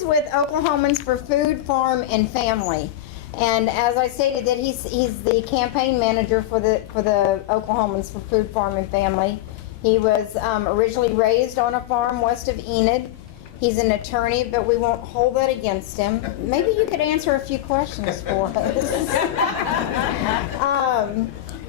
is with Oklahomans for Food, Farm, and Family. And as I stated, that he's the campaign manager for the Oklahomans for Food, Farm, and Family. He was originally raised on a farm west of Enid. He's an attorney, but we won't hold that against him. Maybe you could answer a few questions for us.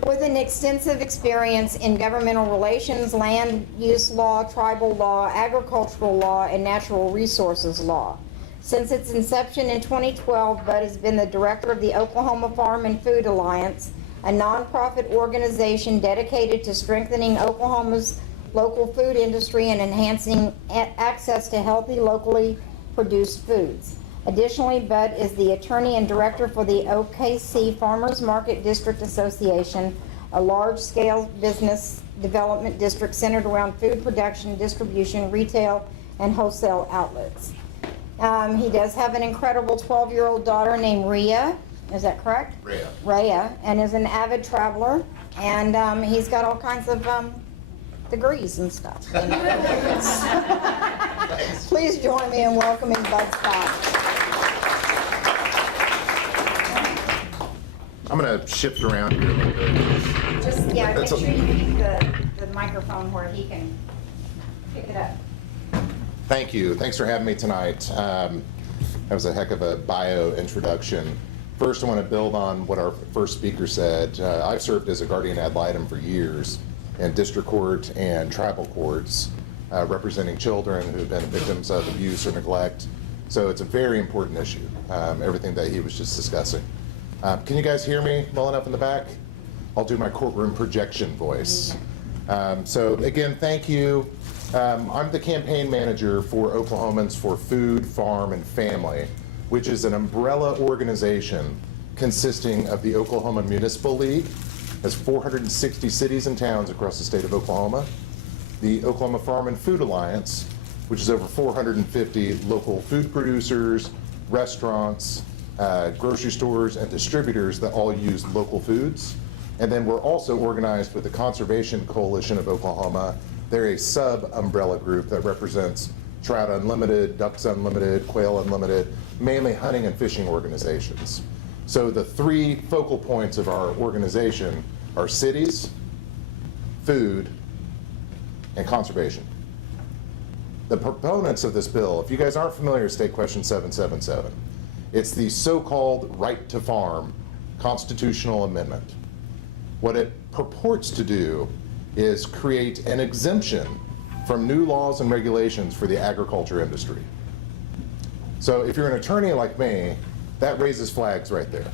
With an extensive experience in governmental relations, land use law, tribal law, agricultural law, and natural resources law. Since its inception in 2012, Bud has been the director of the Oklahoma Farm and Food Alliance, a nonprofit organization dedicated to strengthening Oklahoma's local food industry and enhancing access to healthy, locally produced foods. Additionally, Bud is the attorney and director for the OKC Farmers Market District Association, a large-scale business development district centered around food production, distribution, retail, and wholesale outlets. He does have an incredible 12-year-old daughter named Rhea. Is that correct? Rhea, and is an avid traveler, and he's got all kinds of degrees and stuff. Please join me in welcoming Bud Scott. I'm going to shift around here a little bit. Just, yeah, make sure you keep the microphone where he can pick it up. Thank you. Thanks for having me tonight. That was a heck of a bio introduction. First, I want to build on what our first speaker said. I've served as a guardian ad litem for years in district court and tribal courts, representing children who have been victims of abuse or neglect. So it's a very important issue, everything that he was just discussing. Can you guys hear me well enough in the back? I'll do my courtroom projection voice. So again, thank you. I'm the campaign manager for Oklahomans for Food, Farm, and Family, which is an umbrella organization consisting of the Oklahoma Municipal League, has 460 cities and towns across the state of Oklahoma, the Oklahoma Farm and Food Alliance, which is over 450 local food producers, restaurants, grocery stores, and distributors that all use local foods. And then we're also organized with the Conservation Coalition of Oklahoma. They're a sub-umbrella group that represents Trout Unlimited, Ducks Unlimited, Quail Unlimited, mainly hunting and fishing organizations. So the three focal points of our organization are cities, food, and conservation. The proponents of this bill, if you guys aren't familiar with State Question 777, it's the so-called right to farm constitutional amendment. What it purports to do is create an exemption from new laws and regulations for the agriculture industry. So if you're an attorney like me, that raises flags right there.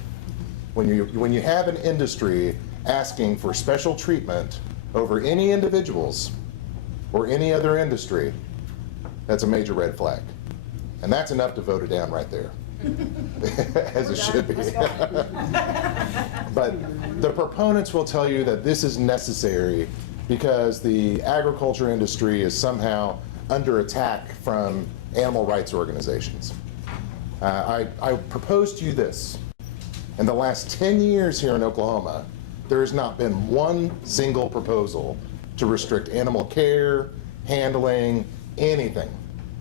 When you have an industry asking for special treatment over any individuals or any other industry, that's a major red flag. And that's enough to vote it down right there. As it should be. But the proponents will tell you that this is necessary because the agriculture industry is somehow under attack from animal rights organizations. I propose to you this. In the last 10 years here in Oklahoma, there has not been one single proposal to restrict animal care, handling, anything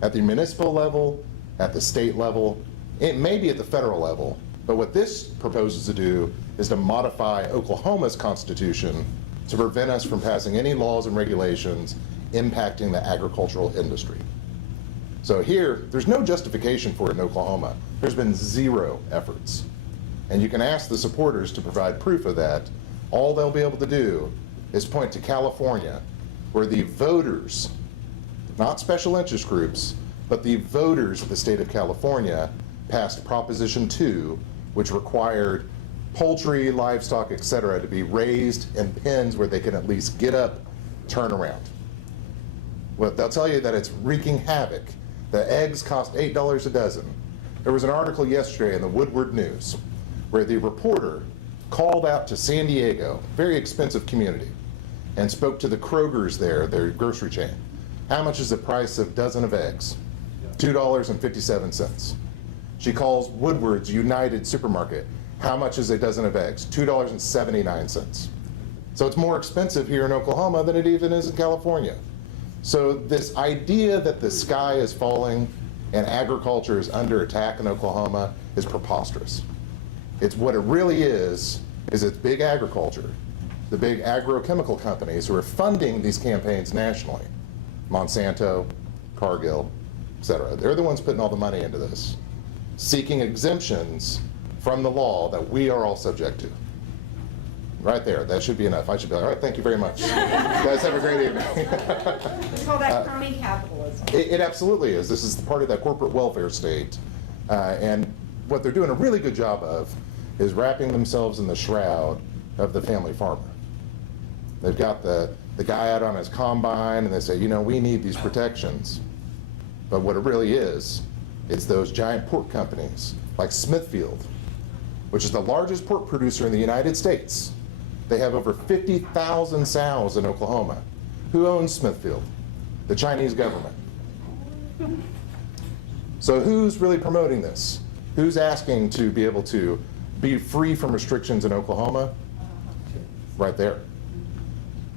at the municipal level, at the state level. It may be at the federal level, but what this proposes to do is to modify Oklahoma's constitution to prevent us from passing any laws and regulations impacting the agricultural industry. So here, there's no justification for it in Oklahoma. There's been zero efforts. And you can ask the supporters to provide proof of that. All they'll be able to do is point to California, where the voters, not special interest groups, but the voters of the state of California passed Proposition 2, which required poultry, livestock, etc. to be raised in pens where they can at least get up, turn around. Well, they'll tell you that it's wreaking havoc. The eggs cost $8 a dozen. There was an article yesterday in the Woodward News where the reporter called out to San Diego, very expensive community, and spoke to the Kroger's there, their grocery chain. How much is the price of a dozen of eggs? $2.57. She calls Woodward's United Supermarket. How much is a dozen of eggs? $2.79. So it's more expensive here in Oklahoma than it even is in California. So this idea that the sky is falling and agriculture is under attack in Oklahoma is preposterous. It's what it really is it's big agriculture, the big agrochemical companies who are funding these campaigns nationally. Monsanto, Cargill, et cetera. They're the ones putting all the money into this, seeking exemptions from the law that we are all subject to. Right there, that should be enough. I should be like, all right, thank you very much. You guys have a great evening. We call that crony capitalism. It absolutely is. This is part of that corporate welfare state. And what they're doing a really good job of is wrapping themselves in the shroud of the family farmer. They've got the guy out on his combine and they say, you know, we need these protections. But what it really is, it's those giant pork companies like Smithfield, which is the largest pork producer in the United States. They have over 50,000 sows in Oklahoma. Who owns Smithfield? The Chinese government. So who's really promoting this? Who's asking to be able to be free from restrictions in Oklahoma? Right there.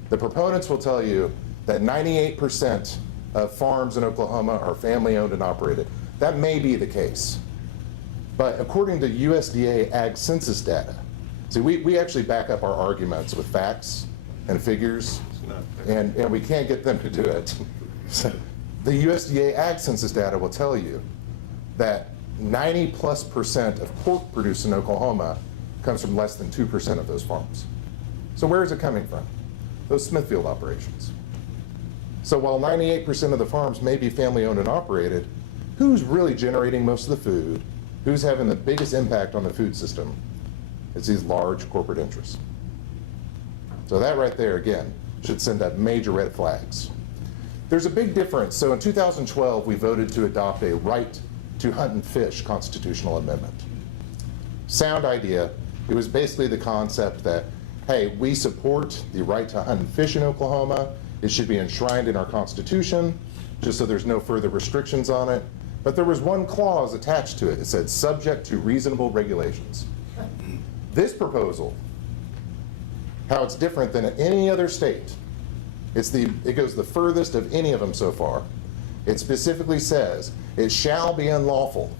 The proponents will tell you that 98% of farms in Oklahoma are family owned and operated. That may be the case. But according to USDA Ag Census data, see, we actually back up our arguments with facts and figures, and we can't get them to do it. So the USDA Ag Census data will tell you that 90+% of pork produced in Oklahoma comes from less than 2% of those farms. So where is it coming from? Those Smithfield operations. So while 98% of the farms may be family owned and operated, who's really generating most of the food? Who's having the biggest impact on the food system? It's these large corporate interests. So that right there, again, should send up major red flags. There's a big difference. So in 2012, we voted to adopt a right to hunt and fish constitutional amendment. Sound idea. It was basically the concept that, hey, we support the right to hunt and fish in Oklahoma. It should be enshrined in our Constitution, just so there's no further restrictions on it. But there was one clause attached to it. It said, subject to reasonable regulations. This proposal, how it's different than any other state, it goes the furthest of any of them so far. It specifically says, it shall be unlawful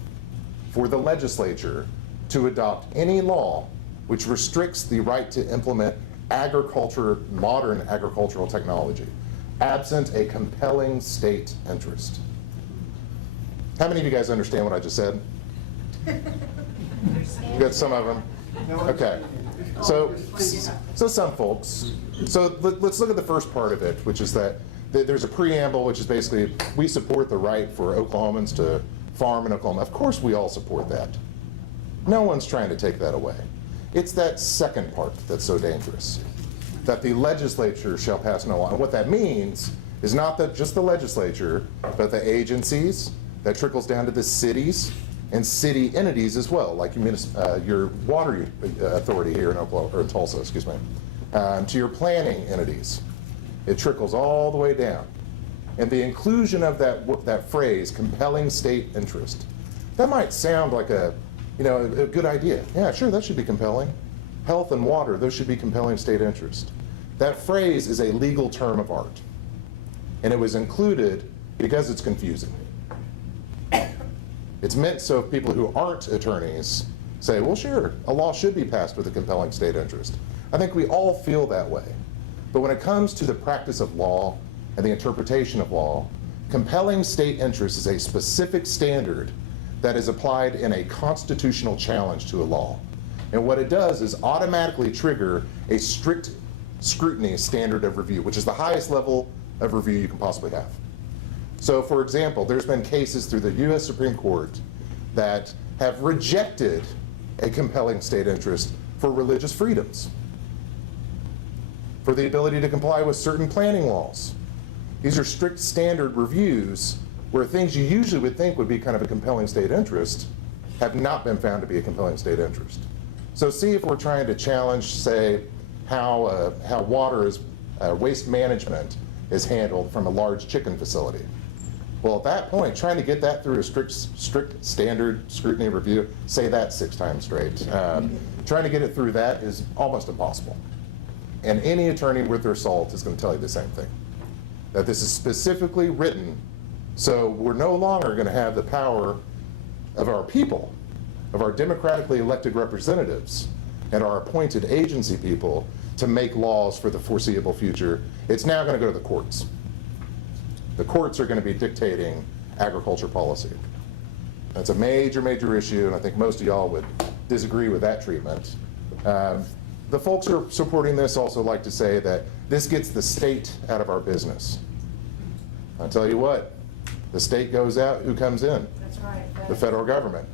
for the legislature to adopt any law which restricts the right to implement modern agricultural technology, absent a compelling state interest. How many of you guys understand what I just said? You got some of them? Okay. So some folks. So let's look at the first part of it, which is that there's a preamble, which is basically, we support the right for Oklahomans to farm in Oklahoma. Of course we all support that. No one's trying to take that away. It's that second part that's so dangerous, that the legislature shall pass no law. And what that means is not that just the legislature, but the agencies, that trickles down to the cities and city entities as well, like your water authority here in Oklahoma, or in Tulsa, excuse me, to your planning entities. It trickles all the way down. And the inclusion of that phrase, compelling state interest, that might sound like a good idea. Yeah, sure, that should be compelling. Health and water, those should be compelling state interest. That phrase is a legal term of art. And it was included because it's confusing. It's meant so people who aren't attorneys say, well, sure, a law should be passed with a compelling state interest. I think we all feel that way. But when it comes to the practice of law and the interpretation of law, compelling state interest is a specific standard that is applied in a constitutional challenge to a law. And what it does is automatically trigger a strict scrutiny standard of review, which is the highest level of review you can possibly have. So for example, there's been cases through the US Supreme Court that have rejected a compelling state interest for religious freedoms, for the ability to comply with certain planning laws. These are strict standard reviews where things you usually would think would be kind of a compelling state interest have not been found to be a compelling state interest. So see if we're trying to challenge, say, how water waste management is handled from a large chicken facility. Well, at that point, trying to get that through a strict standard scrutiny review, say that 6 times straight. Trying to get it through that is almost impossible. And any attorney worth their salt is going to tell you the same thing, that this is specifically written So we're no longer going to have the power of our people, of our democratically elected representatives, and our appointed agency people to make laws for the foreseeable future. It's now going to go to the courts. The courts are going to be dictating agriculture policy. That's a major, major issue, and I think most of y'all would disagree with that treatment. The folks who are supporting this also like to say that this gets the state out of our business. I'll tell you what, the state goes out, who comes in? That's right. The federal government.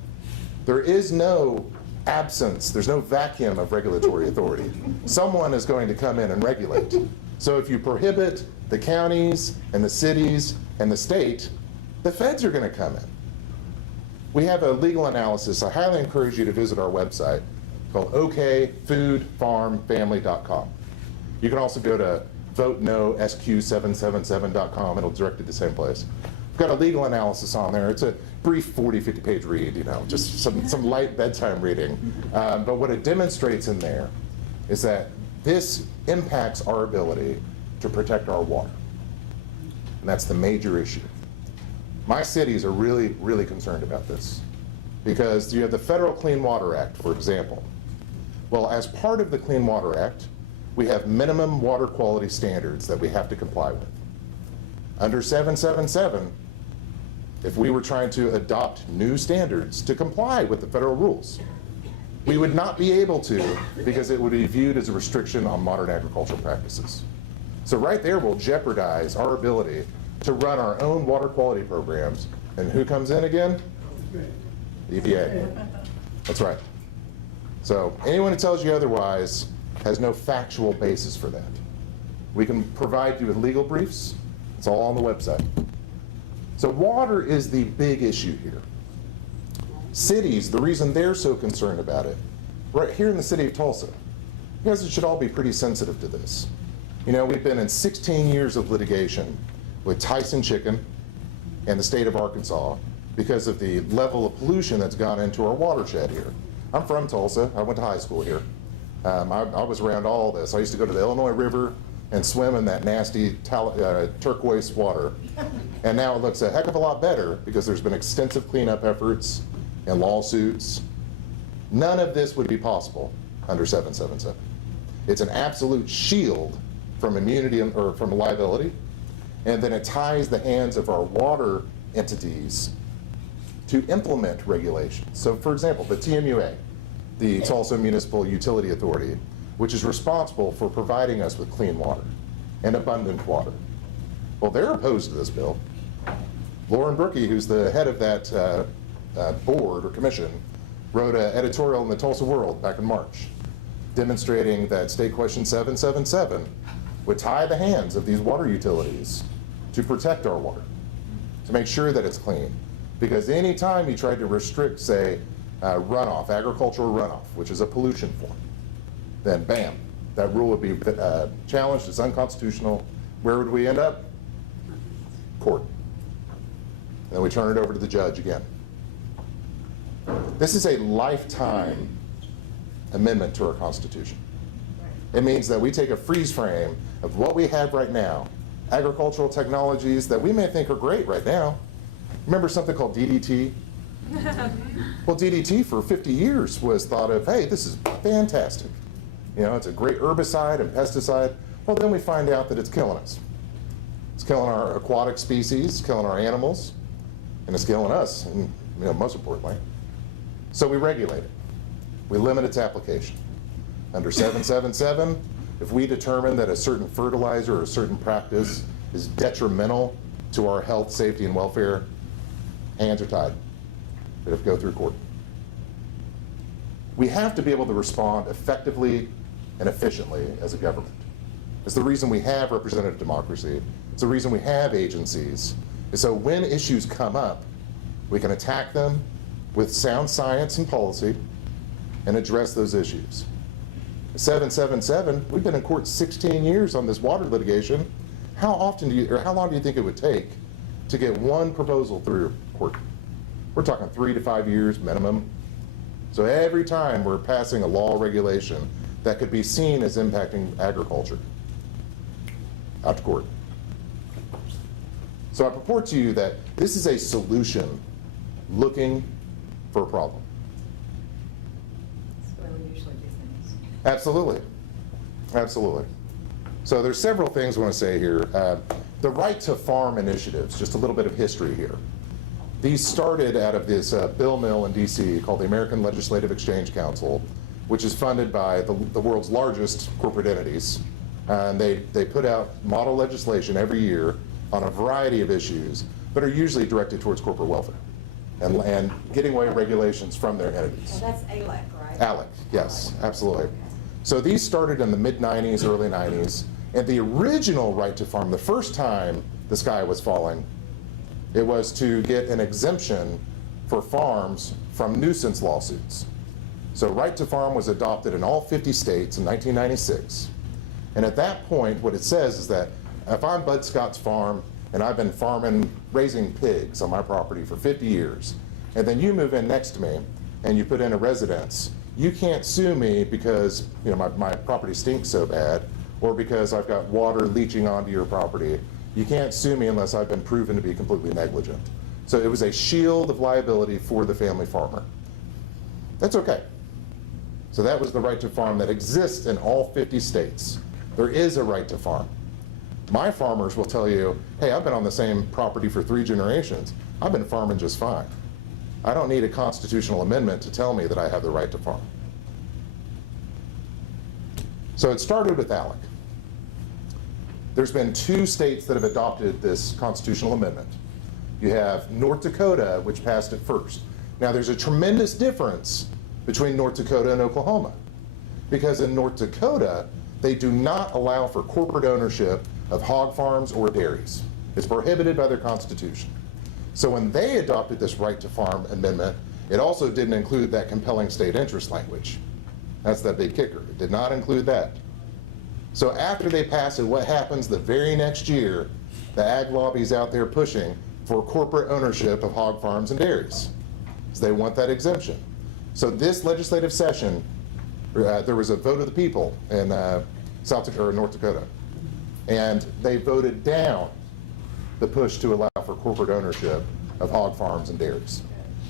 There is no absence, there's no vacuum of regulatory authority. Someone is going to come in and regulate. So if you prohibit the counties and the cities and the state, the feds are going to come in. We have a legal analysis. I highly encourage you to visit our website called okfoodfarmfamily.com. You can also go to vote no SQ777.com. It'll direct you to the same place. We've got a legal analysis on there. It's a brief 40, 50 page read, you know, just some light bedtime reading. But what it demonstrates in there is that this impacts our ability to protect our water. And that's the major issue. My cities are really, really concerned about this because you have the Federal Clean Water Act, for example. Well, as part of the Clean Water Act, we have minimum water quality standards that we have to comply with. Under 777, if we were trying to adopt new standards to comply with the federal rules, we would not be able to because it would be viewed as a restriction on modern agricultural practices. So right there will jeopardize our ability to run our own water quality programs. And who comes in again? EPA. That's right. So anyone who tells you otherwise has no factual basis for that. We can provide you with legal briefs. It's all on the website. So water is the big issue here. Cities, the reason they're so concerned about it, right here in the city of Tulsa, you guys should all be pretty sensitive to this. You know, we've been in 16 years of litigation with Tyson Chicken and the state of Arkansas because of the level of pollution that's gone into our watershed here. I'm from Tulsa. I went to high school here. I was around all this. I used to go to the Illinois River and swim in that nasty turquoise water. And now it looks a heck of a lot better because there's been extensive cleanup efforts and lawsuits. None of this would be possible under 777. It's an absolute shield from immunity or from liability, and then it ties the hands of our water entities to implement regulations. So for example, the TMUA, the Tulsa Municipal Utility Authority, which is responsible for providing us with clean water and abundant water. Well, they're opposed to this bill. Lauren Brookie, who's the head of that board or commission, wrote an editorial in the Tulsa World back in March demonstrating that State Question 777 would tie the hands of these water utilities to protect our water, to make sure that it's clean. Because any time you tried to restrict, say, runoff, agricultural runoff, which is a pollution form, then bam, that rule would be challenged as unconstitutional. Where would we end up? Court. And then we turn it over to the judge again. This is a lifetime amendment to our Constitution. It means that we take a freeze frame of what we have right now, agricultural technologies that we may think are great right now. Remember something called DDT? Well, DDT for 50 years was thought of, hey, this is fantastic. You know, it's a great herbicide and pesticide. Well, then we find out that it's killing us. It's killing our aquatic species, killing our animals, and it's killing us, and most importantly. So we regulate it. We limit its application. Under 777, if we determine that a certain fertilizer or a certain practice is detrimental to our health, safety, and welfare, hands are tied. They have to go through court. We have to be able to respond effectively and efficiently as a government. It's the reason we have representative democracy. It's the reason we have agencies. And so when issues come up, we can attack them with sound science and policy and address those issues. 777, we've been in court 16 years on this water litigation. How long do you think it would take to get one proposal through court? We're talking 3 to 5 years minimum. So every time we're passing a law or regulation that could be seen as impacting agriculture, out to court. So I purport to you that this is a solution looking for a problem. That's the way we usually do things. Absolutely. Absolutely. So there's several things I want to say here. The right to farm initiatives, just a little bit of history here. These started out of this bill mill in DC called the American Legislative Exchange Council, which is funded by the world's largest corporate entities. And they put out model legislation every year on a variety of issues, but are usually directed towards corporate welfare and getting away regulations from their entities. So that's ALEC, right? ALEC, yes, absolutely. So these started in the mid-90s, early 90s, and the original right to farm, the first time the sky was falling, it was to get an exemption for farms from nuisance lawsuits. So right to farm was adopted in all 50 states in 1996. And at that point, what it says is that if I'm Bud Scott's farm and I've been raising pigs on my property for 50 years, and then you move in next to me and you put in a residence, you can't sue me because my property stinks so bad, or because I've got water leaching onto your property. You can't sue me unless I've been proven to be completely negligent. So it was a shield of liability for the family farmer. That's okay. So that was the right to farm that exists in all 50 states. There is a right to farm. My farmers will tell you, hey, I've been on the same property for 3 generations. I've been farming just fine. I don't need a constitutional amendment to tell me that I have the right to farm. So it started with ALEC. There's been 2 states that have adopted this constitutional amendment. You have North Dakota, which passed it first. Now there's a tremendous difference between North Dakota and Oklahoma, because in North Dakota, they do not allow for corporate ownership of hog farms or dairies. It's prohibited by their constitution. So when they adopted this right to farm amendment, it also didn't include that compelling state interest language. That's that big kicker. It did not include that. So after they pass it, what happens the very next year? The ag lobby's out there pushing for corporate ownership of hog farms and dairies. So they want that exemption. So this legislative session, there was a vote of the people in North Dakota, and they voted down the push to allow for corporate ownership of hog farms and dairies.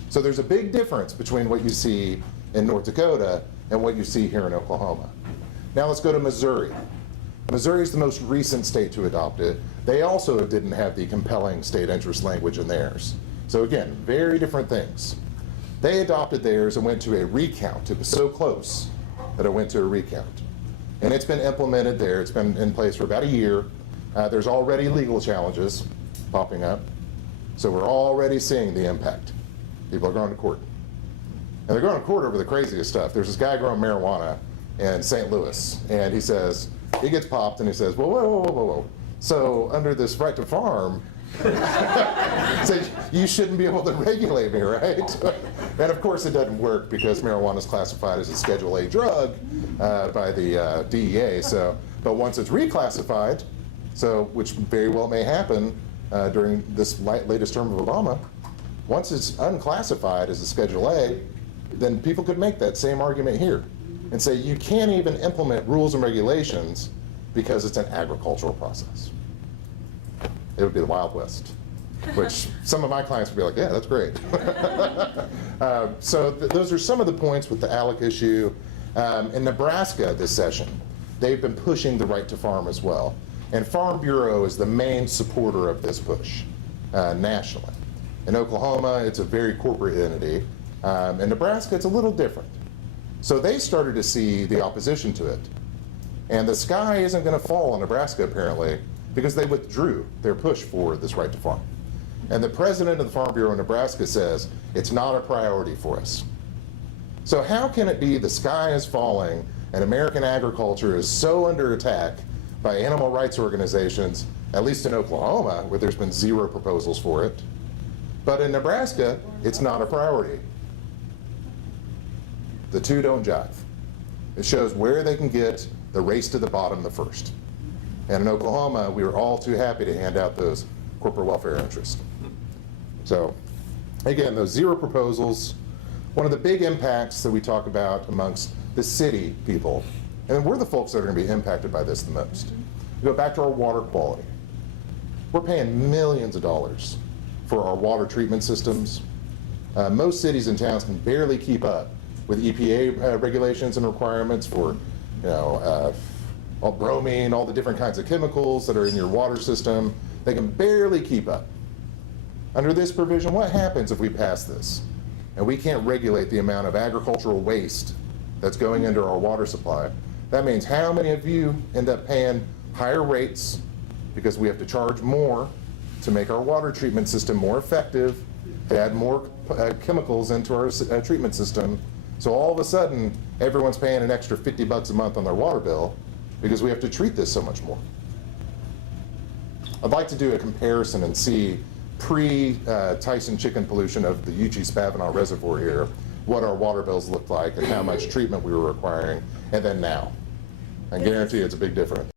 So there's a big difference between what you see in North Dakota and what you see here in Oklahoma. Now let's go to Missouri. Missouri is the most recent state to adopt it. They also didn't have the compelling state interest language in theirs. So again, very different things. They adopted theirs and went to a recount. It was so close that it went to a recount. And it's been implemented there. It's been in place for about a year. There's already legal challenges popping up. So we're already seeing the impact. People are going to court. And they're going to court over the craziest stuff. There's this guy growing marijuana in St. Louis, and he says, he gets popped and he says, whoa, whoa, whoa, whoa, whoa. So under this right to farm, so you shouldn't be able to regulate me, right? And of course it doesn't work because marijuana is classified as a Schedule A drug by the DEA. So, but once it's reclassified, which very well may happen during this latest term of Obama, once it's unclassified as a Schedule A, then people could make that same argument here and say you can't even implement rules and regulations because it's an agricultural process. It would be the Wild West, which some of my clients would be like, yeah, that's great. So those are some of the points with the ALEC issue. In Nebraska this session, they've been pushing the right to farm as well. And Farm Bureau is the main supporter of this push nationally. In Oklahoma, it's a very corporate entity. In Nebraska, it's a little different. So they started to see the opposition to it. And the sky isn't going to fall on Nebraska, apparently, because they withdrew their push for this right to farm. And the president of the Farm Bureau in Nebraska says, it's not a priority for us. So how can it be the sky is falling and American agriculture is so under attack by animal rights organizations, at least in Oklahoma, where there's been 0 proposals for it, but in Nebraska, it's not a priority? The two don't jive. It shows where they can get the race to the bottom the first. And in Oklahoma, we were all too happy to hand out those corporate welfare interests. So again, those 0 proposals, one of the big impacts that we talk about amongst the city people, and we're the folks that are going to be impacted by this the most. We go back to our water quality. We're paying millions of dollars for our water treatment systems. Most cities and towns can barely keep up with EPA regulations and requirements for, all bromine, all the different kinds of chemicals that are in your water system. They can barely keep up. Under this provision, what happens if we pass this and we can't regulate the amount of agricultural waste that's going into our water supply? That means how many of you end up paying higher rates because we have to charge more to make our water treatment system more effective, to add more chemicals into our treatment system. So all of a sudden, everyone's paying an extra $50 a month on their water bill because we have to treat this so much more. I'd like to do a comparison and see pre-Tyson chicken pollution of the Uchee-Spavinaw Reservoir here, what our water bills looked like and how much treatment we were requiring, and then now. I guarantee it's a big difference.